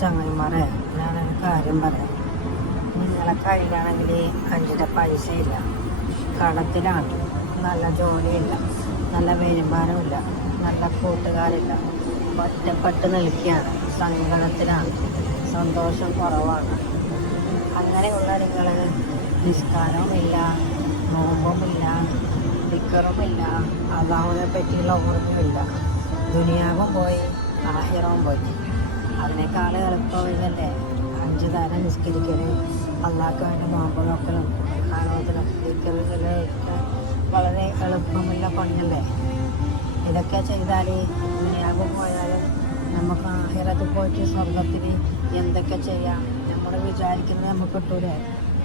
ചങ്ങന്മാരെ, ഞാനൊരു കാര്യം പറയാം. നിങ്ങളെ കയ്യിലാണെങ്കിൽ 5 പൈസ ഇല്ല, കടത്തിലാണ്, നല്ല ജോലിയില്ല, നല്ല വരുമാനമില്ല, നല്ല കൂട്ടുകാരില്ല, ഒറ്റപ്പെട്ട് നിൽക്കുകയാണ്, സങ്കടത്തിലാണ്, സന്തോഷം കുറവാണ്. അങ്ങനെയുള്ള നിങ്ങൾ നിസ്കാരവുമില്ല, നോമ്പുമില്ല, ദിക്കറുമില്ല, അള്ളാഹുവിനെ പറ്റിയുള്ള ഓർമ്മയില്ല, ദുനിയാവും പോയി ആഹിറവും പോയി. അതിനേക്കാൾ എളുപ്പം ഇതല്ലേ 5 നേരം നിസ്കരിക്കല്, അള്ളാഹ്ക്ക് വേണ്ടി നോമ്പ് നോക്കലും ആലോചനം ദിക്കറുകളൊക്കെ വളരെ എളുപ്പമുള്ള പണിയല്ലേ. ഇതൊക്കെ ചെയ്താൽ ദുനിയാവും പോയാലും നമുക്ക് ആഹിറത്തിൽ പോയിട്ട് സ്വർഗത്തിൽ എന്തൊക്കെ ചെയ്യാം. നമ്മൾ വിചാരിക്കുന്നത് നമുക്ക് കിട്ടൂലേ,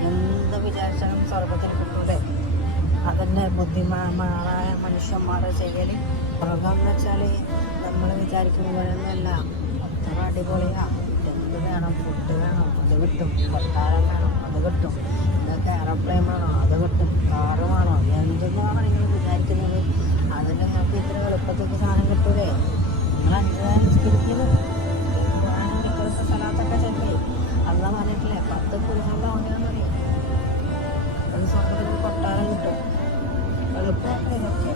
എന്ത് വിചാരിച്ചാലും സ്വർഗത്തിൽ കിട്ടൂലേ. അതന്നെ ബുദ്ധിമാന്മാരായ മനുഷ്യന്മാർ ചെയ്യൽ. സ്വർഗം എന്ന് വെച്ചാൽ നമ്മൾ വിചാരിക്കുന്ന പോലെയൊന്നുമല്ല, അത്ര അടിപൊളിയാണ്. എന്ത് വേണം, ഫുഡ് വേണം, അത് കിട്ടും. കൊട്ടാരം വേണം, അത് കിട്ടും. ഇതൊക്കെ എയർപ്ലെയിൻ വേണോ, അത് കിട്ടും. കാറ് വേണോ, എന്തെന്നാണ് നിങ്ങൾ വിചാരിക്കുന്നത്. അതിന് നിങ്ങൾക്ക് ഇത്ര എളുപ്പത്തേക്ക് സാധനം കിട്ടൂലേ. നിങ്ങൾ 5 നേരം നിസ്കരിക്കുന്നത്, നിൽക്കുന്ന സ്ഥലത്തൊക്കെ ചെല്ലേ. അല്ല പറഞ്ഞിട്ടില്ലേ 10 പുരുഷന്റെ ഓടിയാൽ മതി, ഒരു സ്വർഗത്തിൽ കൊട്ടാരം കിട്ടും. എളുപ്പം ഇതൊക്കെ.